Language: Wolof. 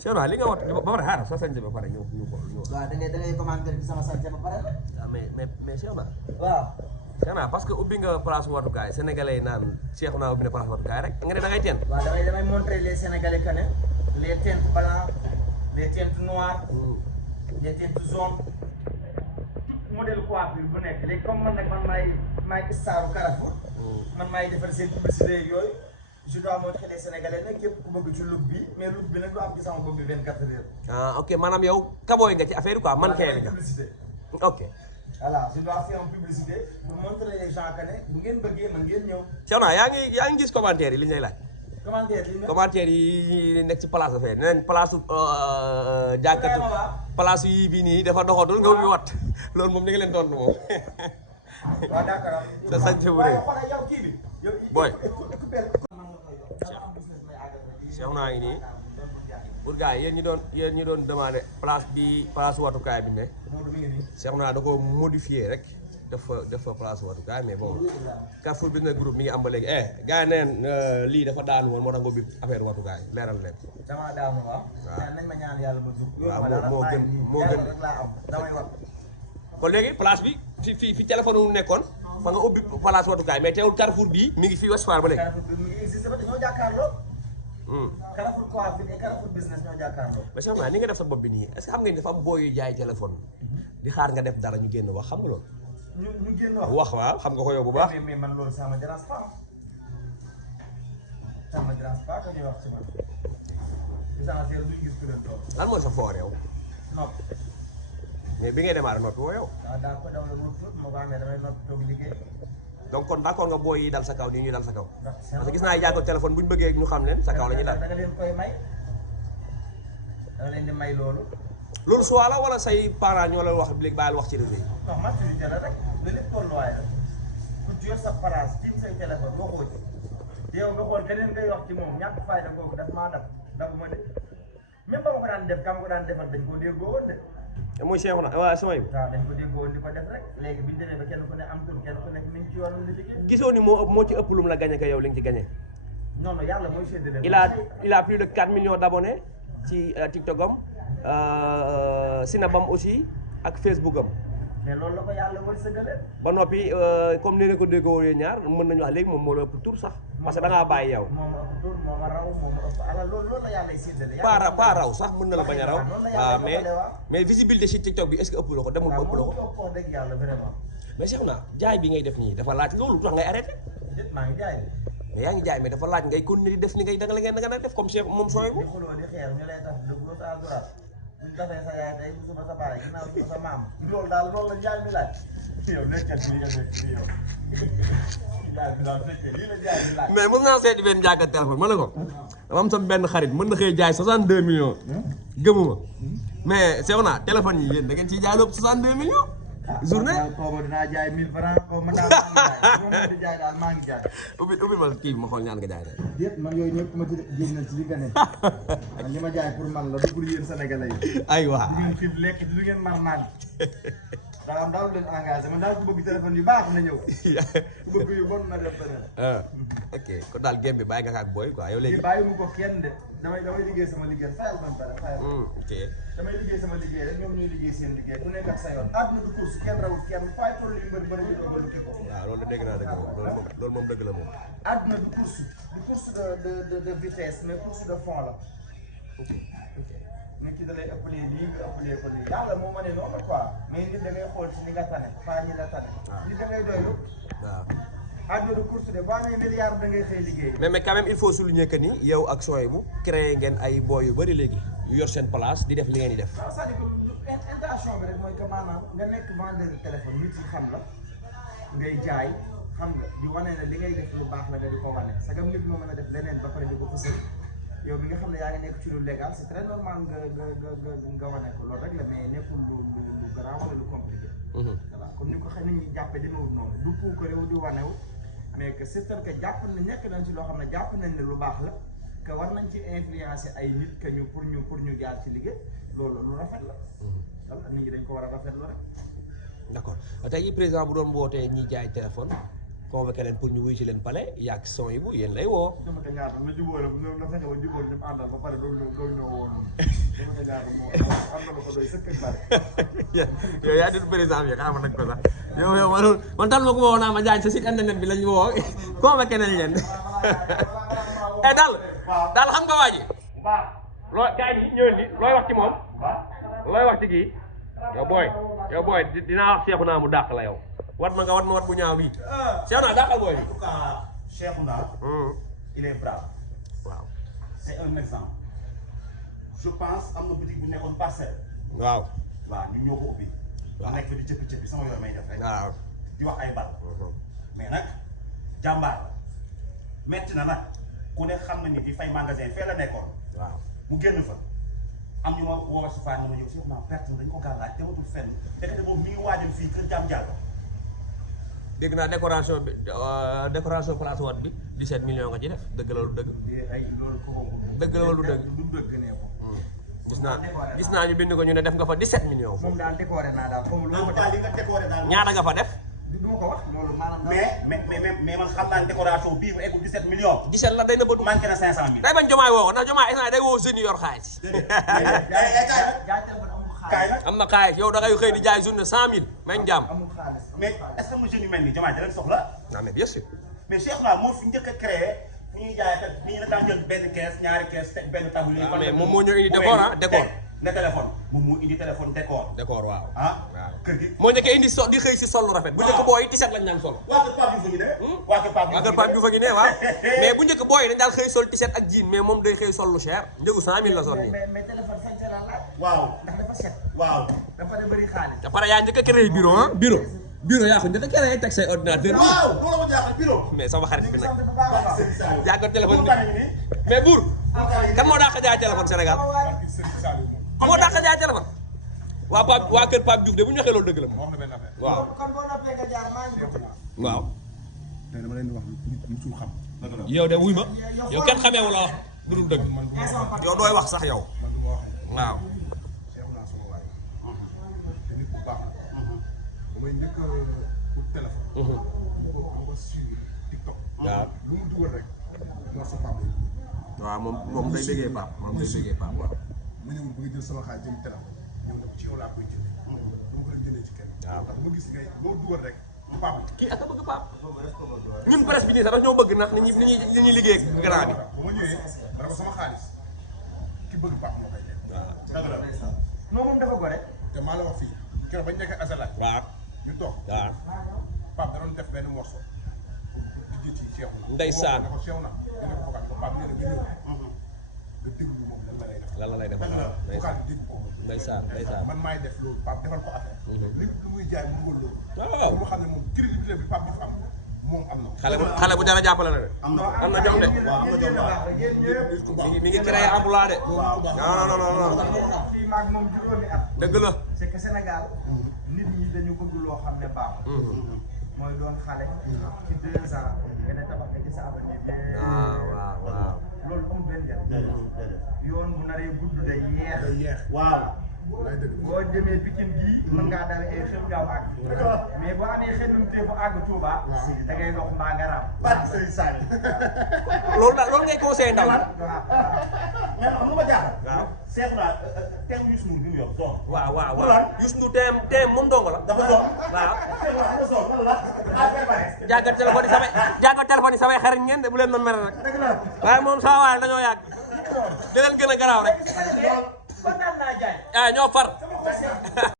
Cheikh naa li nga wax ba pare xaaral soo sañse ba pare ñu xool ñu wax. waaw da ngay commenter ci sama sañse ba pare la. waaw mais Cheikh naa. waaw. Cheikh naa parce que ubbi nga place watukaay sénégalais yi naan Cheikh naa ubbi na place watukaay rek nga ne da ngay teen. waaw damay montrer les sénégalais que ne les teintes blancs les teintes noires. les teintes jaunes. modèle coiffure bu nekk léegi comme man nag man maay staru Carrefour. man maay defar seen publicité yooyu. je dois montrer les sénégalais nag képp ku bëgg ci look bi mais look bi nag du am ci sama bopp bi 24 heures. ah ok maanaam yow kabooy nga ci affaire yi quoi man kay nga. publicité. ok. voilà je dois faire une publicité pour montrer les gens que ne bu ngeen bëggee man ngeen ñëw. Cheikh naa yaa ngi gis commentaire yi li ñu lay laaj. commentaire yi nekk ci place affaire nee nañ place jàkkatu place yii bii nii dafa doxatul nga ubbi wat loolu moom ni nga leen tontu moom. waaw d'accord. sa sañse bu rëy. yow kii bi. booy. Cheikh naa ngi nii pour gars yi yéen ñi doon demandé place watukaay bi ne Cheikh naa da ko modifié rek def fa place watukaay mais bon Carrefour Business Group mi ngi am ba léegi gars yi neen lii dafa daanu woon moo tax nga bi affaire watukaay leeral leen. dama daanu waaw. nañ ma ñaan yàlla ma jug. waaw moo gën damay wax. kon léegi place bi fi téléphone wu nekkoon fa nga ubbi place watukaay mais teewul Carrefour bii mi ngi fi Ouest Foire ba léegi. Carrefour bi mi ngi existé ba dañoo jàkkaarloo. Carrefour coiffure et Carrefour business ñoo jàkkaarloo. mais Cheikh naa ni nga def sa bopp bi nii est-ce que xam nga ni dafa am booy yu jaay téléphone di xaar nga def dara ñu génn wax xam nga loolu. ñu génn wax waaw xam nga ko yow bu baax. mais man loolu ça me dérange pas. ça me dérange pas que ñuy wax ci man. essentiel lu ñu gis ku leen toog. lan mooy sa foor yow. nopp. mais bi ngay démarrer noppi woo yow. waaw daa ko daw la root moo ko amee damay noppi toog liggéey. donc kon d'accord nga booy yi dal sa kaw nii ñuy dal sa kaw. parce que gis naa jaay ko téléphone bu ñu bëggee ñu xam leen sa kaw la ñuy dal. da nga leen koy may. da nga leen di may loolu. loolu soit la wala say parents ñoo la wax léegi bàyyil wax ci réseau yi. non maturité la rek da lépp tolluwaay la ku yor sa place tiim say téléphone waxoo ci te yow nga xool keneen ngay wax ci moom ñàkk fayda googu daf maa daf ma de même ba ma ko daan def ka ma ko daan defal dañ ko déggoo woon de. te muy Cheikh na waaw sama yi. waaw dañ ko déggoo woon di ko def rek léegi bi ñu demee ba kenn ku ne am tur kenn ku nekk mi ngi ci yoonam di liggéey. gisoo ni moo ci ëpp lu mu la gagné que yow li nga ci gagné. non non yàlla mooy séddale. il a plus de 4 millions d'abonnés ci TikTokam Sinabam aussi ak Facebookam. mais loolu la ko yàlla wërsëgale. ba noppi comme ni nga ko déggoo yéen ñaar mën nañu wax léegi moom moo la ëpp tur sax. parce que da ngaa bàyyi yow. moom ëpp tur moom a raw moom ëpp alal loolu la yàlla séddale. pas raw sax mën na la bañ a raw. waaw mais visibilité ci TikTok bi est-ce que ëpp la ko demul ba ëpp la ko. waaw moom dëgg yàlla vraiment. mais Cheikh naa jaay bi ngay def nii dafa laaj loolu tax ngay arrêté. maa ngi jaay. mais yaa ngi jaay mais dafa laaj ngay continuer di def ni ngay da nga def comme Cheikh moom sooy bu. di xuloo di xeer ñu lay tax de gauche à droite buñ defee sa yaay tey suba sa baay ginnaaw suba sa maam loolu daal loolu la jaay mi laaj. yow nekkal ci li nga nekk nii yow. jaay bi daal fekkee lii la jaay mi laaj. mais mën naa seeti benn jaaykat téléphone ma ne ko dama am sama benn xarit mën na xëy jaay 62 millions. gëmuma mais Cheikh naa téléphone yi yéen da ngeen ciy jaay lépp 62 millions. journée xaw ma dinaa jaay 1000 francs xaw ma daal maa ngi jaay daal maa ngi jaay. ubbi ma kii bi ma xool ñaan nga jaay de. déet man yooyu ñëpp ma ci génnal ci li nga ne man li ma jaay pour man la du pour yéen sénégalais yi. aywa du ngeen xiif lekk du ngeen mar naan daa am daal leen engagé man daal ku bëgg téléphone yu baax na ñëw ku bëgg yu bon na def beneen. ok kon daal game bi bàyyi nga ak booy quoi yow léegi. bàyyi mu ko kenn de damay liggéey sama liggéey fayal man pare fayal. ok damay liggéey sama liggéey rek ñoom ñuy liggéey seen liggéey ku nekk ak sa yoon. àdduna du course kenn rawul kenn fay toll yu bëri bëri ñu doon ko. waaw loolu dégg naa dëgg moom loolu moom dëgg la moom. àdduna du course de vitesse mais course de fond la. ok nit ki da lay ëppalee lii nga ëppalee ko lii yàlla moo ma ne noonu quoi mais nit da ngay xool ci ni nga tane faa ñi la tane. nit da ngay doylu. waaw. àdduna du course de boo amee milliard da ngay xëy liggéey. mais quand même il faut souligner que ni yow ak Souhaibou créé ngeen ay boy yu bëri léegi yu yor seen place di def li ngeen di def. waaw c'est-à-dire que intention bi rek mooy que maanaam nga nekk vendeur de téléphone nit yi xam la ngay jaay xam nga di wane ne li ngay def lu baax la nga di ko wane sagam nit moo mën a def leneen ba pare di ko fësal yow mi nga xam ne yaa ngi nekk ci lu légal c'est très normal nga wane ko loolu rek la mais nekkul lu garaaw wala lu compliqué. voilà comme ni ko xam nit ñi jàppee demewul noonu du pour que réew di wanewu mais que c'est sûr que jàpp na nekk nañ ci loo xam ne jàpp nañ ne lu baax la que war nañ ci influencer ay nit que ñu pour ñu jaar ci liggéey loolu lu rafet la. donc nit ñi dañ ko war a rafetlu rek. d'accord tey président bu doon wootee ñiy jaay téléphone convoqué leen pour ñu wuy ci leen palais yàgg son yi bu yéen lay woo. dama ko ñaata na jubóo la na fexe ba jubóo ñëpp àndal ba pare loolu ñoo woon dama ko ñaata moo am na ko doy sëkk bare. yow yaa dul président bi xaaral ma nag ko sax yow man tal ma ko woo naa ma jaañ sa site internet bi lañ woo convoqué nañ leen daal xam nga waa ji loo gars yi ñëwal ni looy wax ci moom looy wax ci kii yow booy dinaa wax Cheikhouna mu dàq la yow wat ma wat bu ñaaw bii Cheikhouna dàqal booy bi. En tout cas, Cheikhouna, il est brave. waaw C'est un exemple. Je pense am na boutique bu nekkoon parcelle. waaw waaw ñu ñoo ko ubbi. waaw nekk fa di cëppi sama yooyu may def rek. waaw di wax ay bal. mais nag jàmbaar metti na nag ku ne xam na ni di fay magasin fee la nekkoon. waaw mu génn fa am ñu ma woo si Fane ma ñëw Cheikhouna perte dañu ko gàllaaj dematul fenn fekk boobu mi ngi waajal fii kër Jaam Jàll. dégg naa décoration bi décoration place Wade bi 17 millions nga ci def dëgg la lu dëgg. ay loolu kooku. dëgg la lu dëgg. du dëgg ne ko. gis naa ñu bind ko ñu ne def nga fa 17 millions. moom daal décoré naa daal xamul lu ko li nga décoré daal. ñaata nga fa def. du ma ko wax loolu maanaam. mais man xam naa ne décoration bii bu eggul 17 millions. 17 la day na bët. manqué na 500000. day bañ jomaay woo ko ndax jomaay instant day woo jeunes yi yor xaalis. am na xaalis yow da ngay xëy di jaay journée 100000 meñ jaam. mais est-ce que jeunes yu mel nii jomaay da leen soxla. non mais bien sûr. mais Cheikhouna moo fi njëkk a créé fu ñuy jaayee kat nit ñi daan jël benn kees ñaari kees teg benn tablier. mais moom moo ñëw indi décor décor. ne téléphone moom moo indi téléphone décor. décor waaw. waaw kër gi. moo njëkkee indi di xëy si sol lu rafet. bu njëkk booy t-shirt lañ daan sol. waa kër Pape Diouf a ngi ne. waa kër Pape Diouf a ngi ne waaw. mais bu njëkk booy dañ daal xëy sol t-shirt ak jean mais moom day xëy sol lu cher njëgu 100000 la sol nii. mais téléphone sañ la laaj. waaw ndax dafa set. waaw. dafa bëri xaalis. te pare yaa njëkk a créé bureau ah bureau yaa ko njëkk a créé teg say ordinateur. waaw loolu ma jaaxal bureau. mais sama xarit bi nag. Serigne jàkkoon téléphone bi mais buur kan moo dàq jaay téléphone Sénégal moo dàq jaay téléphone waa kër Pape Diouf de bu ñu waxee loolu dëgg la waaw kon boo noppee nga jaar maa ngi waaw tey dama leen di wax nit musul xam. yow de wuy ma yow kenn xamee wala wax du dul dëgg yow dooy wax sax yow man du ma wax. waaw Cheikhouna sama waay. te nit bu baax la. bu may njëkk a pour téléphone. dama ko suivre TikTok. waaw lu mu dugal rek moo sa Pape lay dugal. waaw moom day bëggee Pape moom day bëggee Pape waaw ma ñëw bëgg jël sama xaalis jëm téléphone ñëw ne ko ci yow laa koy jëndee. dama ko leen jëndee ci kenn. waaw ndax dama gis ngay loo dugal rek Pape la. kii ak a bëgg Pape ñun presse bi nii sax dañoo bëgg ndax ni ñuy liggéey ak grand bi ba ma ñëwee ma ne ko sama xaalis ki bëgg Pape moo koy def. waaw non moom dafa gore. te maa la wax fii keroog bañ nekkee Azalaï. waaw ñu toog waaw Pape da doon def benn morceau pour di ci Cheikhouna. Ndeysaan. ne ko Cheikhouna dina ko fogaat ko Pape nee na nga ñëw nga déglu moom lan la lay def. lan la lay defal waaw fogaat bi dégg ko. ndeysaan man maay def loolu Pape defal ko affaire. lépp lu muy jaay mu dugal loolu. waaw mu xam ne moom crédibilité bi Pape dafa am moom am na ko. xale bu dara jàppale na de am na am na jom de waaw am na jom waaw. nit ku baax. mi ngi créé emploi de waaw non fii maag moom juróomi at. dëgg la c'est que Sénégal nit ñi dañu bëgg loo xam ne baax. mooy doon xale. ci 2 ans nga ne tabax nga ci sa avenir. waaw loolu amul benn njëriñ. yoon bu naree gudd day yeex. day yeex. waaw. lay dëgg. boo demee Pikine gii mën ngaa dawee ay xel gaaw àgg. mais boo amee xel nu mu tee bu àgg Touba. da ngay dox mbaa nga raam. Barke Serigne Saliou. loolu ngay conseillé ndaw mais xam lu ma jaaxal. waaw Cheikhouna teew Youssou Ndour bi mu yor zone. waaw Youssou Ndour teem moom dong la dafa zone. waaw Cheikhouna dafa zone lan la. jàggat téléphone yi samay xarit ngeen de bu leen ma mere nag dëgg la. waaye moom sama waay dañoo yàgg di leen gën a garaaw rek kontaan naa jaay. ñoo far